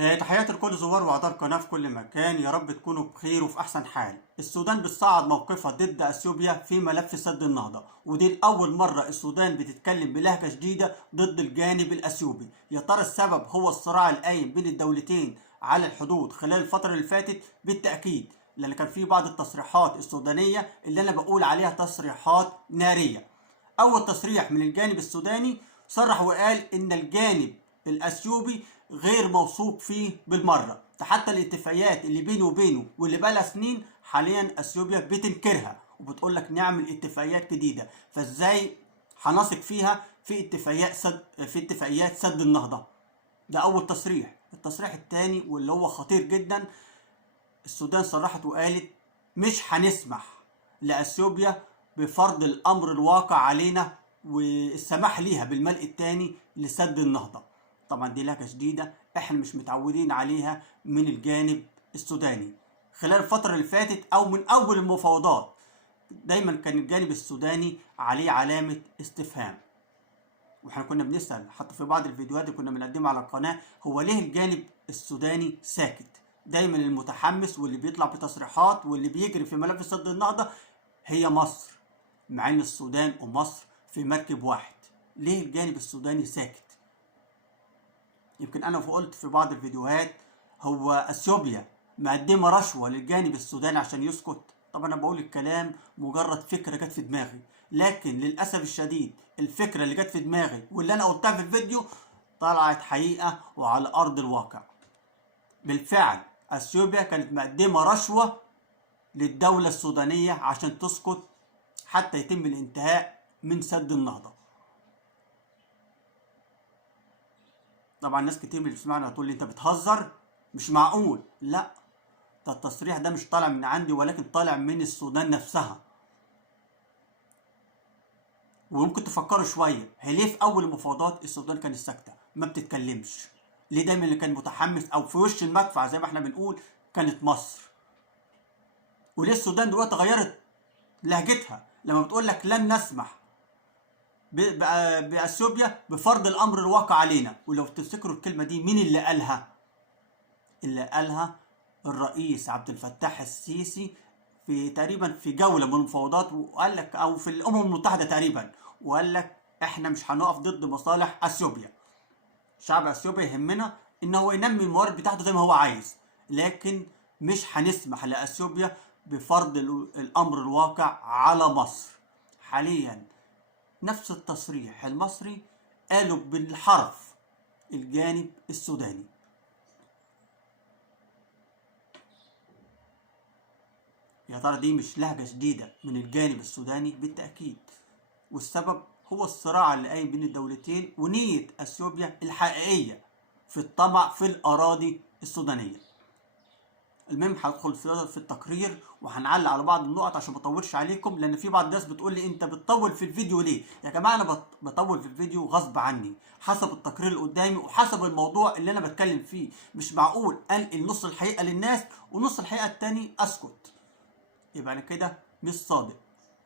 تحياتي لكل زوار واعضاء القناه في كل مكان، يا رب تكونوا بخير وفي احسن حال. السودان بتصعد موقفها ضد اثيوبيا في ملف سد النهضه، ودي اول مره السودان بتتكلم بلهجه شديده ضد الجانب الاثيوبي. يا ترى السبب هو الصراع القايم بين الدولتين على الحدود خلال الفتره اللي فاتت؟ بالتاكيد، لان كان في بعض التصريحات السودانيه اللي انا بقول عليها تصريحات ناريه. اول تصريح من الجانب السوداني صرح وقال ان الجانب الاثيوبي غير موثوق فيه بالمره، ده حتى الاتفاقيات اللي بينه وبينه واللي بقالها سنين حاليا اثيوبيا بتنكرها وبتقول لك نعمل اتفاقيات جديده، فازاي هنثق فيها في اتفاقيات سد النهضه؟ ده اول تصريح. التصريح الثاني واللي هو خطير جدا، السودان صرحت وقالت مش هنسمح لاثيوبيا بفرض الامر الواقع علينا والسماح ليها بالملء الثاني لسد النهضه. طبعا دي لهجه شديده احنا مش متعودين عليها من الجانب السوداني. خلال الفتره اللي فاتت او من اول المفاوضات دايما كان الجانب السوداني عليه علامه استفهام، واحنا كنا بنسال حتى في بعض الفيديوهات اللي كنا بنقدمها على القناه، هو ليه الجانب السوداني ساكت؟ دايما المتحمس واللي بيطلع بتصريحات واللي بيجري في ملف سد النهضه هي مصر، مع ان السودان ومصر في مركب واحد. ليه الجانب السوداني ساكت؟ يمكن انا قلت في بعض الفيديوهات هو اثيوبيا مقدمه رشوه للجانب السوداني عشان يسكت؟ طب انا بقول الكلام مجرد فكره جت في دماغي، لكن للاسف الشديد الفكره اللي جت في دماغي واللي انا قلتها في الفيديو طلعت حقيقه وعلى ارض الواقع. بالفعل اثيوبيا كانت مقدمه رشوه للدوله السودانيه عشان تسكت حتى يتم الانتهاء من سد النهضه. طبعا ناس كتير من اللي بتسمعنا هتقول لي انت بتهزر، مش معقول. لا، ده التصريح ده مش طالع من عندي ولكن طالع من السودان نفسها. وممكن تفكروا شويه، هي ليه في اول المفاوضات السودان كانت ساكته ما بتتكلمش؟ ليه دايما اللي كان متحمس او في وش المدفع زي ما احنا بنقول كانت مصر؟ وليه السودان دلوقتي غيرت لهجتها لما بتقول لك لن نسمح باثيوبيا بفرض الامر الواقع علينا؟ ولو تفتكروا الكلمه دي مين اللي قالها؟ اللي قالها الرئيس عبد الفتاح السيسي في تقريبا في جوله من المفاوضات، وقال لك او في الامم المتحده تقريبا، وقال لك احنا مش هنقف ضد مصالح اثيوبيا. شعب اثيوبيا يهمنا ان هو ينمي الموارد بتاعته زي ما هو عايز، لكن مش هنسمح لاثيوبيا بفرض الامر الواقع على مصر. حاليا نفس التصريح المصري قالوا بالحرف الجانب السوداني. يا ترى دي مش لهجة شديدة من الجانب السوداني؟ بالتأكيد، والسبب هو الصراع اللي قايم بين الدولتين ونية اثيوبيا الحقيقية في الطمع في الأراضي السودانية. المهم هدخل في التقرير وهنعلق على بعض النقط عشان ما اطولش عليكم، لان في بعض الناس بتقول لي انت بتطول في الفيديو ليه؟ يا جماعه انا بطول في الفيديو غصب عني حسب التقرير اللي قدامي وحسب الموضوع اللي انا بتكلم فيه. مش معقول انقل نص الحقيقه للناس ونص الحقيقه التاني اسكت، يبقى انا كده مش صادق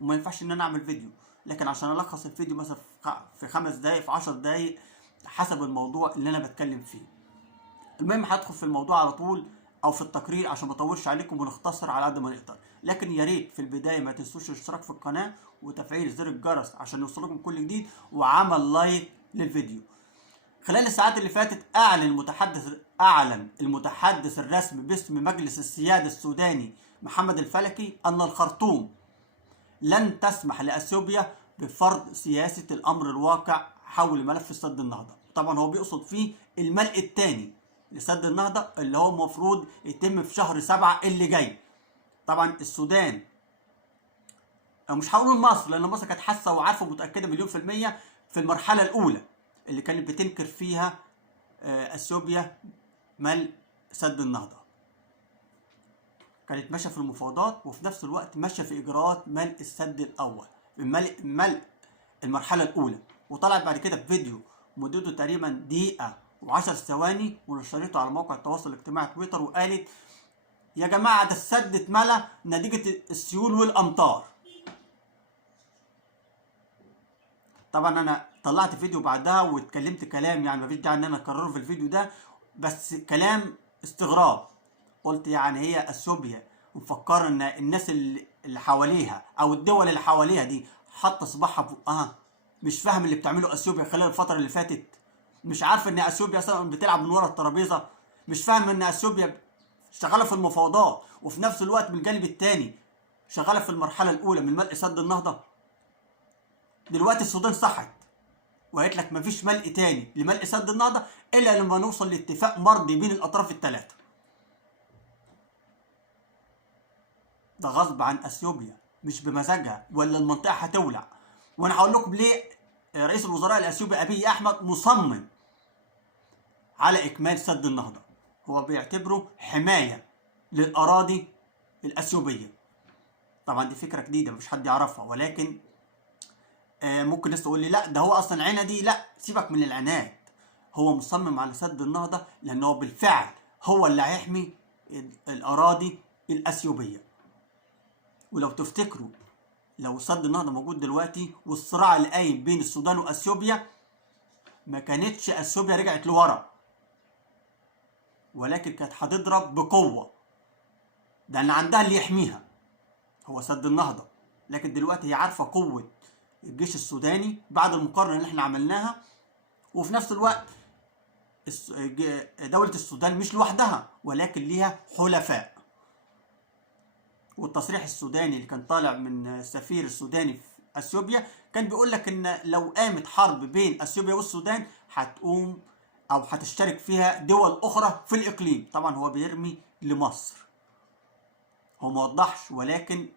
وما ينفعش ان انا اعمل فيديو. لكن عشان الخص الفيديو مثلا في 5 دقايق في 10 دقايق حسب الموضوع اللي انا بتكلم فيه. المهم هدخل في الموضوع على طول او في التقرير عشان ما اطولش عليكم ونختصر على قد ما نقدر. لكن يا ريت في البدايه ما تنسوش الاشتراك في القناه وتفعيل زر الجرس عشان يوصلكم كل جديد وعمل لايك للفيديو. خلال الساعات اللي فاتت اعلن المتحدث الرسمي باسم مجلس السياده السوداني محمد الفلكي ان الخرطوم لن تسمح لاثيوبيا بفرض سياسه الامر الواقع حول ملف سد النهضه. طبعا هو بيقصد فيه الملء الثاني لسد النهضه اللي هو المفروض يتم في شهر 7 اللي جاي. طبعا السودان، او مش هقول مصر لان مصر كانت حاسه وعارفه ومتاكده مليون في الميه في المرحله الاولى اللي كانت بتنكر فيها اثيوبيا ملء سد النهضه، كانت ماشيه في المفاوضات وفي نفس الوقت ماشيه في اجراءات ملء السد الاول، ملء المرحله الاولى. وطلعت بعد كده بفيديو مدته تقريبا دقيقه و10 ثواني ونشرته على موقع التواصل الاجتماعي تويتر، وقالت يا جماعه ده السد اتملى نتيجه السيول والامطار. طبعا انا طلعت فيديو بعدها واتكلمت كلام يعني مفيش داعي ان انا اكرره في الفيديو ده، بس كلام استغراب. قلت يعني هي اثيوبيا مفكره ان الناس اللي حواليها او الدول اللي حواليها دي حاطه صباعها في بقها؟ مش فاهم اللي بتعمله اثيوبيا خلال الفتره اللي فاتت؟ مش عارف ان اثيوبيا اصلا بتلعب من ورا الترابيزه؟ مش فاهم ان اثيوبيا شغاله في المفاوضات وفي نفس الوقت من الجانب الثاني شغاله في المرحله الاولى من ملء سد النهضه؟ دلوقتي السودان صحت وقالت لك مفيش ملء تاني لملء سد النهضه الا لما نوصل لاتفاق مرضي بين الاطراف الثلاثه. ده غصب عن اثيوبيا مش بمزاجها، ولا المنطقه هتولع. وانا هقول لكم ليه رئيس الوزراء الاثيوبي ابي احمد مصمم على اكمال سد النهضه. هو بيعتبره حمايه للاراضي الاثيوبيه. طبعا دي فكره جديده مفيش حد يعرفها، ولكن ممكن ناس تقول لي لا ده هو اصلا عندي. لا، سيبك من العناد. هو مصمم على سد النهضه لانه بالفعل هو اللي هيحمي الاراضي الاثيوبيه. ولو تفتكروا لو سد النهضه موجود دلوقتي والصراع اللي قايم بين السودان واثيوبيا، ما كانتش اثيوبيا رجعت لورا، ولكن كانت هتضرب بقوه. ده اللي عندها اللي يحميها هو سد النهضه. لكن دلوقتي هي عارفه قوه الجيش السوداني بعد المقارنه اللي احنا عملناها، وفي نفس الوقت دولة السودان مش لوحدها ولكن ليها حلفاء. والتصريح السوداني اللي كان طالع من السفير السوداني في اثيوبيا كان بيقول لك ان لو قامت حرب بين اثيوبيا والسودان هتقوم او هتشترك فيها دول اخرى في الاقليم. طبعا هو بيرمي لمصر، هو ما وضحش، ولكن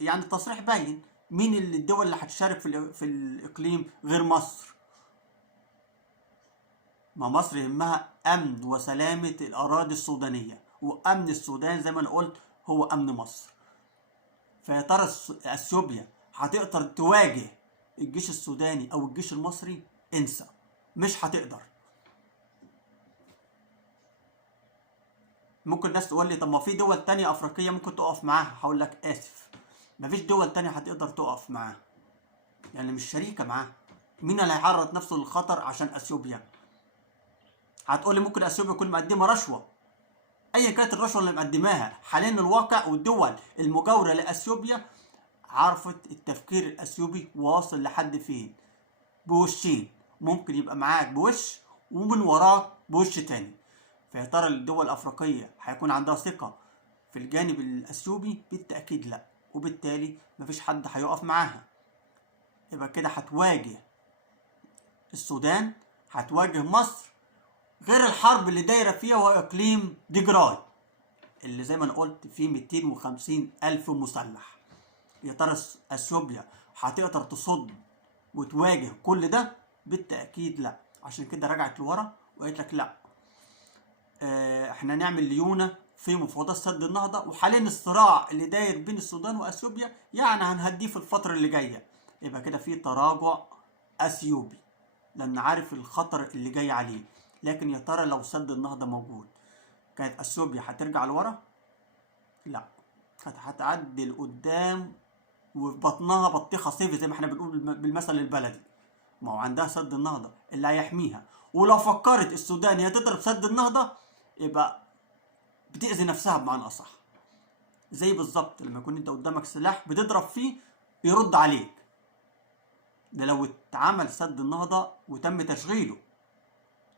يعني التصريح باين مين الدول اللي هتشارك في الاقليم غير مصر. ما مصر يهمها امن وسلامه الاراضي السودانيه، وامن السودان زي ما انا قلت هو امن مصر. فيا ترى اثيوبيا هتقدر تواجه الجيش السوداني او الجيش المصري؟ انسى، مش هتقدر. ممكن ناس تقول لي طب ما في دول تانية افريقيه ممكن تقف معاها. هقول لك اسف، مفيش دول تانية هتقدر تقف معاها، يعني مش شريكه معاها. مين اللي هيعرض نفسه للخطر عشان اثيوبيا؟ هتقول لي ممكن اثيوبيا تكون مقدمه رشوه. ايا كانت الرشوه اللي مقدماها، حاليا الواقع والدول المجاوره لاثيوبيا عرفت التفكير الاثيوبي واصل لحد فين. بوشين، ممكن يبقى معاك بوش ومن وراك بوش تاني. فيا ترى الدول الافريقيه هيكون عندها ثقه في الجانب الاثيوبي؟ بالتاكيد لا، وبالتالي مفيش حد هيقف معاها. يبقى كده هتواجه السودان، هتواجه مصر، غير الحرب اللي دايره فيها وهو اقليم ديجراي اللي زي ما انا قلت فيه 250 الف مسلح. يا ترى اثيوبيا هتقدر تصد وتواجه كل ده؟ بالتاكيد لا. عشان كده رجعت لورا وقالت لك لا، احنا نعمل ليونه في مفاوضات سد النهضه، وحاليا الصراع اللي داير بين السودان واثيوبيا يعني هنهديه في الفتره اللي جايه. يبقى كده في تراجع اثيوبي لان عارف الخطر اللي جاي عليه. لكن يا ترى لو سد النهضه موجود كانت اثيوبيا هترجع لورا؟ لا، كانت هتعدي لقدام وفي بطنها بطيخه صيفي زي ما احنا بنقول بالمثل البلدي. ما هو عندها سد النهضه اللي هيحميها، ولو فكرت السودان هي تضرب سد النهضه يبقى بتأذي نفسها بمعنى اصح. زي بالظبط لما يكون انت قدامك سلاح بتضرب فيه يرد عليك. ده لو اتعمل سد النهضه وتم تشغيله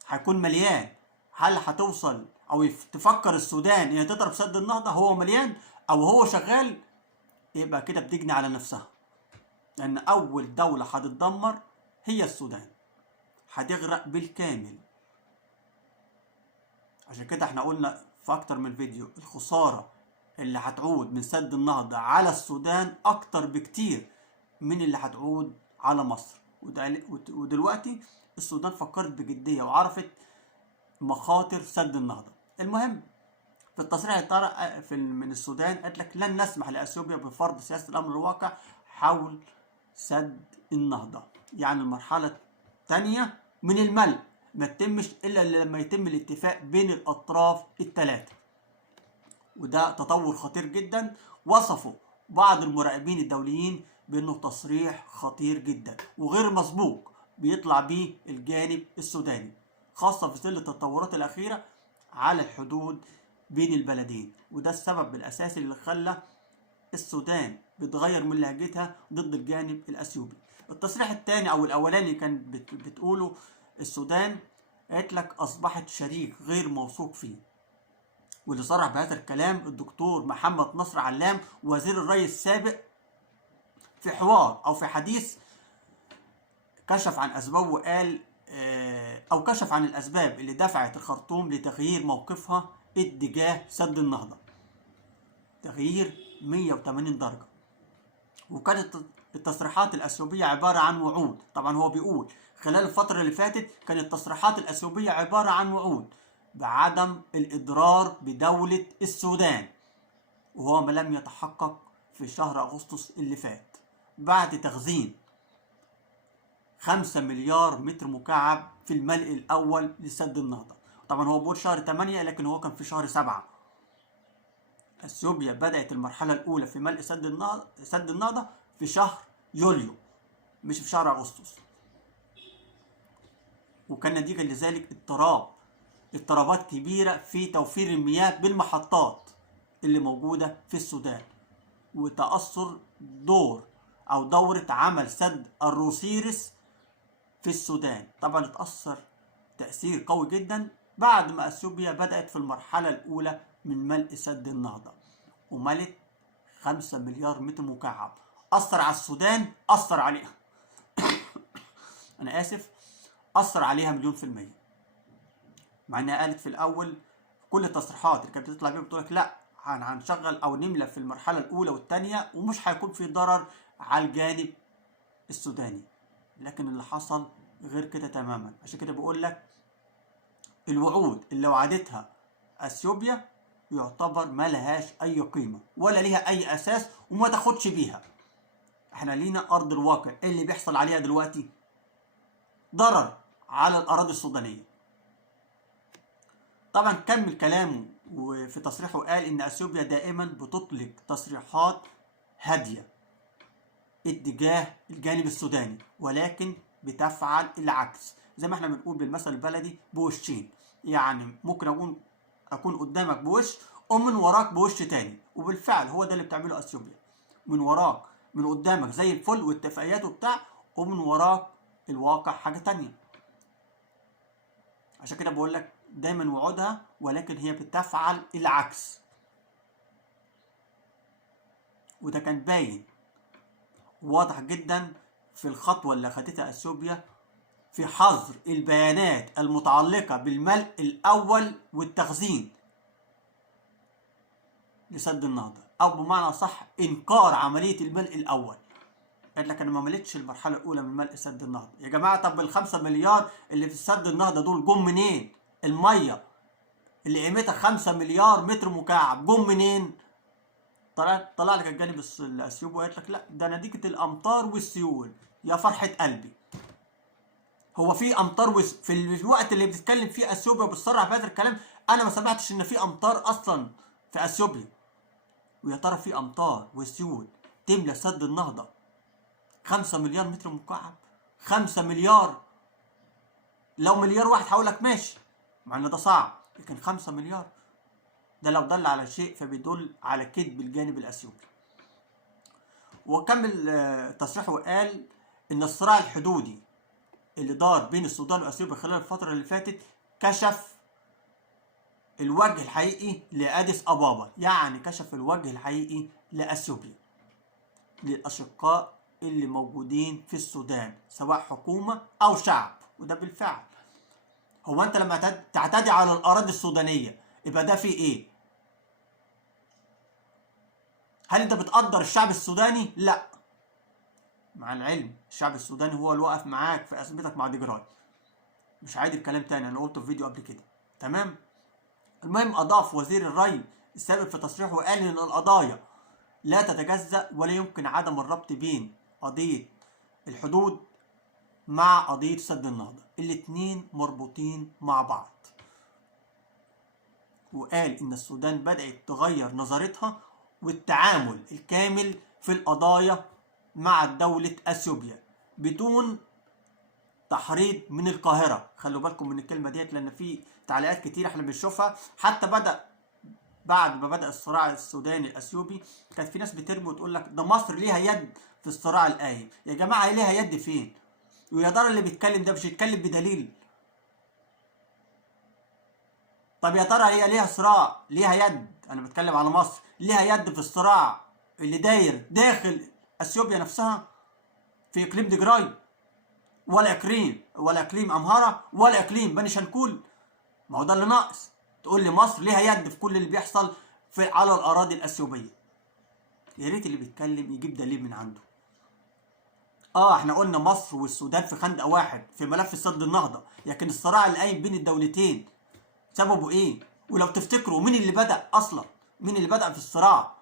هيكون مليان. هل هتوصل او تفكر السودان هي تضرب سد النهضه هو مليان او هو شغال؟ يبقى كده بتجني على نفسها، لان اول دوله هتتدمر هي السودان، هتغرق بالكامل. عشان كده احنا قلنا في اكتر من فيديو الخساره اللي هتعود من سد النهضه على السودان اكتر بكتير من اللي هتعود على مصر. ودلوقتي السودان فكرت بجديه وعرفت مخاطر سد النهضه. المهم في التصريح اللي طلع من السودان قالت لك لن نسمح لاثيوبيا بفرض سياسه الامر الواقع حول سد النهضه. يعني المرحله الثانيه من الملء ما تتمش الا لما يتم الاتفاق بين الاطراف الثلاثه. وده تطور خطير جدا، وصفه بعض المراقبين الدوليين بانه تصريح خطير جدا وغير مسبوق بيطلع بيه الجانب السوداني، خاصه في ظل التطورات الاخيره على الحدود بين البلدين، وده السبب الأساسي اللي خلى السودان بتغير من لهجتها ضد الجانب الأثيوبي. التصريح الثاني أو الأولاني كان بتقوله السودان، قالت لك أصبحت شريك غير موثوق فيه، واللي صرح بهذا الكلام الدكتور محمد نصر علام وزير الري السابق في حوار أو في حديث كشف عن أسباب وقال أو كشف عن الأسباب اللي دفعت الخرطوم لتغيير موقفها اتجاه سد النهضة، تغيير 180 درجة. وكانت التصريحات الأثيوبية عبارة عن وعود. طبعا هو بيقول خلال الفترة اللي فاتت كانت التصريحات الأثيوبية عبارة عن وعود بعدم الإضرار بدولة السودان، وهو ما لم يتحقق في شهر أغسطس اللي فات بعد تخزين 5 مليار متر مكعب في الملء الأول لسد النهضة. طبعا هو بيقول شهر 8 لكن هو كان في شهر 7. اثيوبيا بدأت المرحلة الأولى في ملء سد النهضة في شهر يوليو مش في شهر أغسطس، وكان نتيجة لذلك اضطرابات كبيرة في توفير المياه بالمحطات اللي موجودة في السودان، وتأثر دورة عمل سد الروسيرس في السودان. طبعا اتأثر تأثير قوي جدا بعد ما اثيوبيا بدأت في المرحلة الأولى من ملء سد النهضة وملت 5 مليار متر مكعب. أثر على السودان، أثر عليها أنا آسف، أثر عليها 100%. مع إنها قالت في الأول كل التصريحات اللي كانت بتطلع بيها بتقولك لأ هنشغل أو نملى في المرحلة الأولى والثانية ومش هيكون في ضرر على الجانب السوداني، لكن اللي حصل غير كده تماما. عشان كده بقول لك الوعود اللي وعدتها اثيوبيا يعتبر ما لهاش اي قيمه ولا ليها اي اساس وما تاخدش بيها. احنا لينا ارض الواقع اللي بيحصل عليها دلوقتي ضرر على الاراضي السودانيه. طبعا كمل كلامه وفي تصريحه قال ان اثيوبيا دائما بتطلق تصريحات هاديه اتجاه الجانب السوداني، ولكن بتفعل العكس، زي ما احنا بنقول بالمثل البلدي بوشين. يعني ممكن اكون قدامك بوش ومن وراك بوش تاني، وبالفعل هو ده اللي بتعمله اثيوبيا، من وراك من قدامك زي الفل واتفاقيات وبتاع، ومن وراك الواقع حاجه تانيه. عشان كده بقول لك دايما وعودها ولكن هي بتفعل العكس، وده كان باين واضح جدا في الخطوه اللي اخدتها اثيوبيا في حظر البيانات المتعلقة بالملء الأول والتخزين لسد النهضة، أو بمعنى صح إنكار عملية الملء الأول. قالت لك أنا ما مليتش المرحلة الأولى من ملء سد النهضة. يا جماعة طب ال5 مليار اللي في سد النهضة دول جم منين؟ المية اللي قيمتها 5 مليار متر مكعب جم منين؟ طلع لك الجانب الأثيوبي وقالت لك لا ده نتيجة الأمطار والسيول. يا فرحة قلبي، هو في امطار في الوقت اللي بتتكلم فيه اثيوبيا وبتصرح بهذا الكلام؟ انا ما سمعتش ان في امطار اصلا في اثيوبيا. ويا ترى في امطار وسيول تملى سد النهضه 5 مليار متر مكعب؟ 5 مليار، لو مليار واحد هقول لك ماشي مع ان ده صعب، لكن 5 مليار ده لو دل على شيء فبيدل على كذب الجانب الاثيوبي. وكمل تصريحه وقال ان الصراع الحدودي اللي دار بين السودان واثيوبيا خلال الفترة اللي فاتت كشف الوجه الحقيقي لأديس أبابا، يعني كشف الوجه الحقيقي لأثيوبيا، للأشقاء اللي موجودين في السودان سواء حكومة أو شعب. وده بالفعل. هو أنت لما تعتدي على الأراضي السودانية يبقى ده فيه إيه؟ هل أنت بتقدر الشعب السوداني؟ لأ. مع العلم الشعب السوداني هو اللي وقف معاك في أزمتك مع ديجراي. مش عايد الكلام تاني، أنا قلته في فيديو قبل كده. تمام؟ المهم أضاف وزير الري السابق في تصريحه وقال إن القضايا لا تتجزأ ولا يمكن عدم الربط بين قضية الحدود مع قضية سد النهضة، الاتنين مربوطين مع بعض. وقال إن السودان بدأت تغير نظرتها والتعامل الكامل في القضايا مع دولة أثيوبيا بدون تحريض من القاهرة. خلوا بالكم من الكلمة ديت، لأن في تعليقات كتير احنا بنشوفها. حتى بعد ما بدأ الصراع السوداني الأثيوبي كانت في ناس بترمي وتقول لك ده مصر ليها يد في الصراع القايم. يا جماعة ليها يد فين؟ ويا ترى اللي بيتكلم ده مش يتكلم بدليل؟ طب يا ترى هي ليها صراع، ليها يد، أنا بتكلم على مصر، ليها يد في الصراع اللي داير داخل أثيوبيا نفسها في إقليم دجراي، ولا إقليم أمهرة، ولا إقليم بني شنكول؟ ما هو ده اللي ناقص. تقول لي مصر ليها يد في كل اللي بيحصل على الأراضي الأثيوبية. يا ريت اللي بيتكلم يجيب دليل من عنده. احنا قلنا مصر والسودان في خندق واحد في ملف سد النهضة، لكن الصراع اللي قايم بين الدولتين سببه ايه؟ ولو تفتكروا مين اللي بدأ اصلا؟ مين اللي بدأ في الصراع؟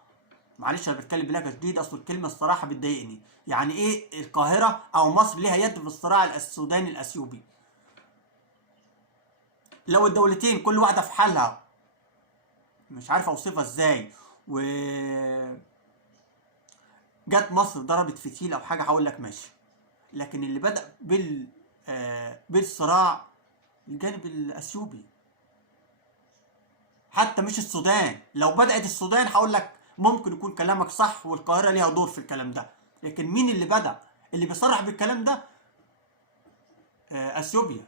معلش انا بتكلم بلهجة جديدة، اصل الكلمة الصراحة بتضايقني. يعني ايه القاهرة او مصر ليها يد في الصراع السوداني الاثيوبي؟ لو الدولتين كل واحدة في حالها، مش عارف اوصفها ازاي، و جت مصر ضربت فتيل او حاجة هقول لك ماشي. لكن اللي بدأ بالصراع الجانب الاثيوبي، حتى مش السودان. لو بدأت السودان هقول لك ممكن يكون كلامك صح والقاهرة ليها دور في الكلام ده، لكن مين اللي بدأ؟ اللي بيصرح بالكلام ده اثيوبيا.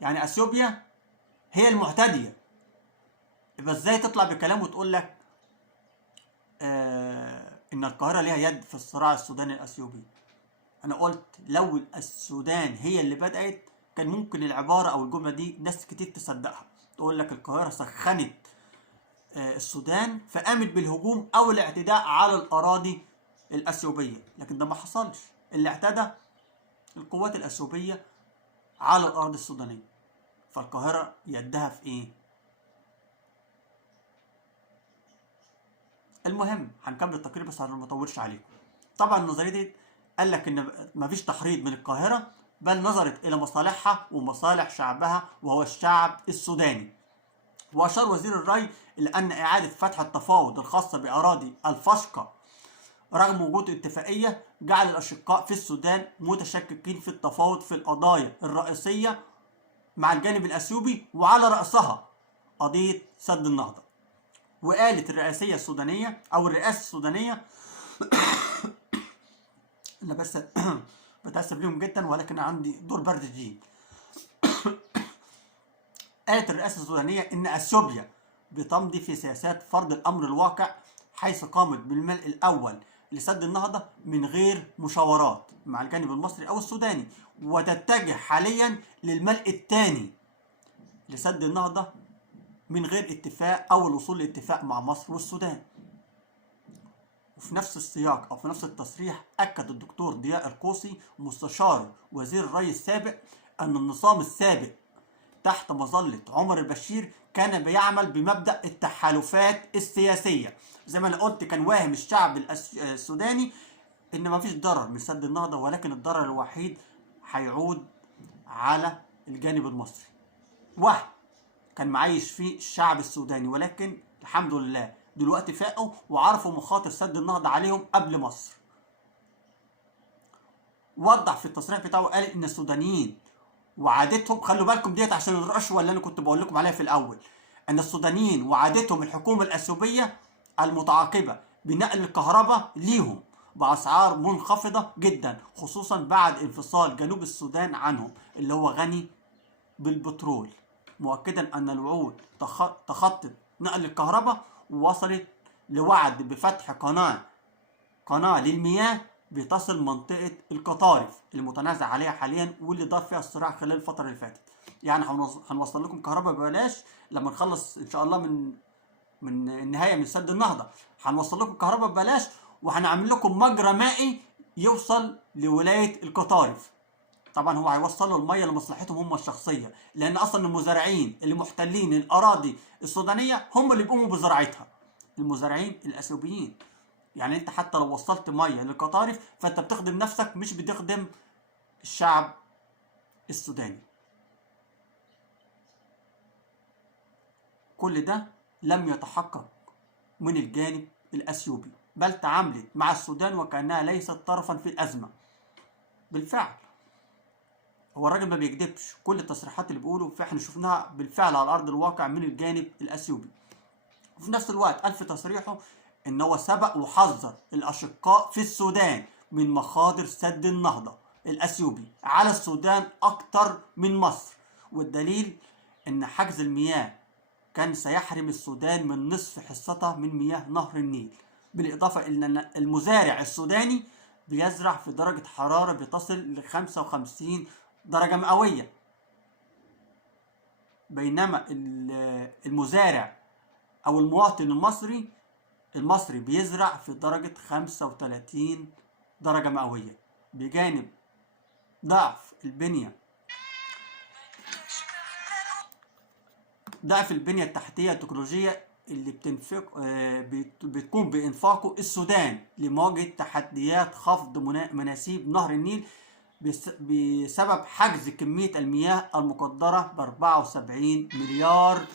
يعني اثيوبيا هي المعتدية. يبقى ازاي تطلع بكلام وتقول لك ان القاهرة ليها يد في الصراع السوداني الاثيوبي؟ انا قلت لو السودان هي اللي بدأت كان ممكن العبارة او الجملة دي ناس كتير تصدقها، تقول لك القاهرة سخنت السودان فقامت بالهجوم او الاعتداء على الاراضي الاثيوبية. لكن ده ما حصلش. اللي اعتدى القوات الاثيوبية على الارض السودانية. فالقاهرة يدها في ايه؟ المهم هنكمل التقرير بس عشان ما اطولش عليكم. طبعا النظريه دي قال لك ان مفيش تحريض من القاهره، بل نظرت الى مصالحها ومصالح شعبها وهو الشعب السوداني. واشار وزير الري الى ان اعاده فتح التفاوض الخاصه باراضي الفشقه رغم وجود اتفاقيه جعل الاشقاء في السودان متشككين في التفاوض في القضايا الرئيسيه مع الجانب الاثيوبي، وعلى راسها قضيه سد النهضه. وقالت الرئاسيه السودانيه او الرئاسه السودانيه، انا بس بتاسف لهم جدا ولكن عندي دور برد شديد. قالت الرئاسه السودانيه ان اثيوبيا بتمضي في سياسات فرض الامر الواقع، حيث قامت بالملء الاول لسد النهضه من غير مشاورات مع الجانب المصري او السوداني، وتتجه حاليا للملء الثاني لسد النهضه من غير اتفاق او الوصول لاتفاق مع مصر والسودان. وفي نفس السياق أو في نفس التصريح أكد الدكتور ضياء القوسي مستشار وزير الري السابق أن النظام السابق تحت مظلة عمر البشير كان بيعمل بمبدأ التحالفات السياسية. زي ما أنا قلت كان واهم الشعب السوداني إن مفيش ضرر من سد النهضة، ولكن الضرر الوحيد هيعود على الجانب المصري. وهم كان معيش فيه الشعب السوداني، ولكن الحمد لله دلوقتي فاقوا وعرفوا مخاطر سد النهضة عليهم قبل مصر. وضح في التصريح بتاعه قال ان السودانيين وعادتهم، خلوا بالكم ديت عشان الرشوه اللي انا كنت بقول لكم عليها في الاول، ان السودانيين وعادتهم الحكومه الاثيوبيه المتعاقبه بنقل الكهرباء ليهم باسعار منخفضه جدا، خصوصا بعد انفصال جنوب السودان عنهم اللي هو غني بالبترول، مؤكدا ان الوعود تخطت نقل الكهرباء ووصلت لوعد بفتح قناة للمياه بتصل منطقة القطارف المتنازع عليها حاليا واللي دار فيها الصراع خلال الفترة اللي فاتت. يعني هنوصل لكم كهرباء ببلاش لما نخلص ان شاء الله من النهاية من سد النهضة. هنوصل لكم كهرباء ببلاش وهنعمل لكم مجرى مائي يوصل لولاية القطارف. طبعا هو هيوصلوا الميه لمصلحتهم هم الشخصيه، لان اصلا المزارعين اللي محتلين الاراضي السودانيه هم اللي بيقوموا بزراعتها، المزارعين الاثيوبيين. يعني انت حتى لو وصلت ميه للقطارف فانت بتخدم نفسك مش بتخدم الشعب السوداني. كل ده لم يتحقق من الجانب الاثيوبي، بل تعاملت مع السودان وكأنها ليست طرفا في الأزمة. بالفعل هو الراجل ما بيكذبش، كل التصريحات اللي بيقوله فاحنا شفناها بالفعل على أرض الواقع من الجانب الأثيوبي. وفي نفس الوقت قال في تصريحه إن هو سبق وحذر الأشقاء في السودان من مخاطر سد النهضة الأثيوبي على السودان أكتر من مصر، والدليل إن حجز المياه كان سيحرم السودان من نصف حصتها من مياه نهر النيل، بالإضافة إلى أن المزارع السوداني بيزرع في درجة حرارة بتصل ل 55 درجة مئوية، بينما المزارع أو المواطن المصري بيزرع في درجة 35 درجة مئوية، بجانب ضعف البنية التحتية التكنولوجية اللي بتكون بإنفاقه السودان لمواجهة تحديات خفض مناسيب نهر النيل بسبب حجز كمية المياه المقدرة ب 74 مليار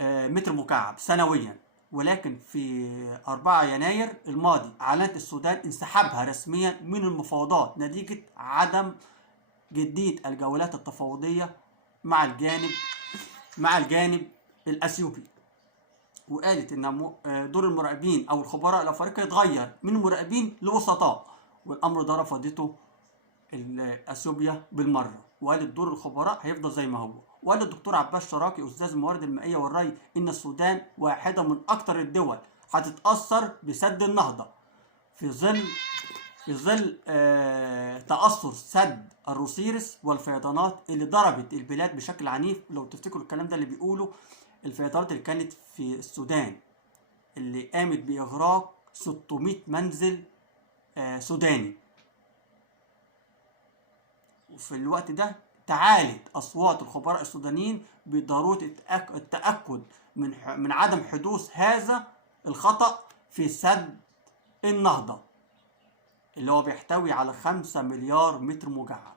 متر مكعب سنويا. ولكن في 4 يناير الماضي أعلنت السودان انسحابها رسميا من المفاوضات نتيجة عدم جدية الجولات التفاوضية مع الجانب الأثيوبي. وقالت إن دور المراقبين أو الخبراء الأفارقة يتغير من مراقبين لوسطاء، والأمر ده رفضته اثيوبيا بالمره، وقالت دور الخبراء هيفضل زي ما هو. وقال الدكتور عباس شراكي استاذ الموارد المائيه والري ان السودان واحده من اكثر الدول هتتاثر بسد النهضه في ظل تاثر سد الروسيرس والفيضانات اللي ضربت البلاد بشكل عنيف. لو تفتكروا الكلام ده اللي بيقوله، الفيضانات اللي كانت في السودان اللي قامت باغراق 600 منزل سوداني، وفي الوقت ده تعالت أصوات الخبراء السودانيين بضرورة التأكد من عدم حدوث هذا الخطأ في سد النهضة اللي هو بيحتوي على 5 مليار متر مكعب.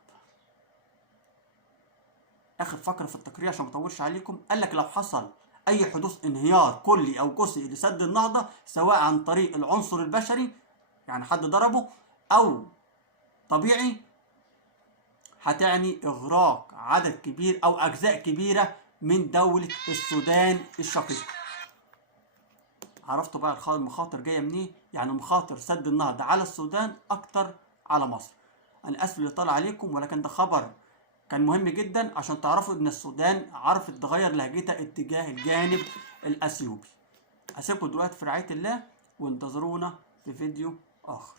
آخر فقرة في التقرير عشان مطولش عليكم، قال لك لو حصل أي حدوث انهيار كلي أو جزئي لسد النهضة سواء عن طريق العنصر البشري يعني حد ضربه أو طبيعي، هتعني إغراق عدد كبير أو أجزاء كبيرة من دولة السودان الشقيقة. عرفتوا بقى المخاطر جاية منين؟ يعني مخاطر سد النهضة على السودان أكتر على مصر. أنا آسف اللي طال عليكم، ولكن ده خبر كان مهم جدا عشان تعرفوا إن السودان عرفت تغير لهجتها اتجاه الجانب الأثيوبي. هسيبكم دلوقتي في رعاية الله، وانتظرونا في فيديو آخر.